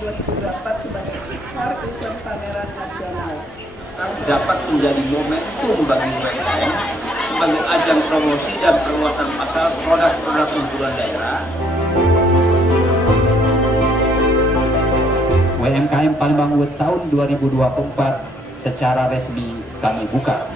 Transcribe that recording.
2024 sebagai Car Event Pameran Nasional dapat menjadi momentum bagi UMKM sebagai ajang promosi dan perluasan pasar produk-produk unggulan daerah. UMKM Palembang tahun 2024 secara resmi kami buka.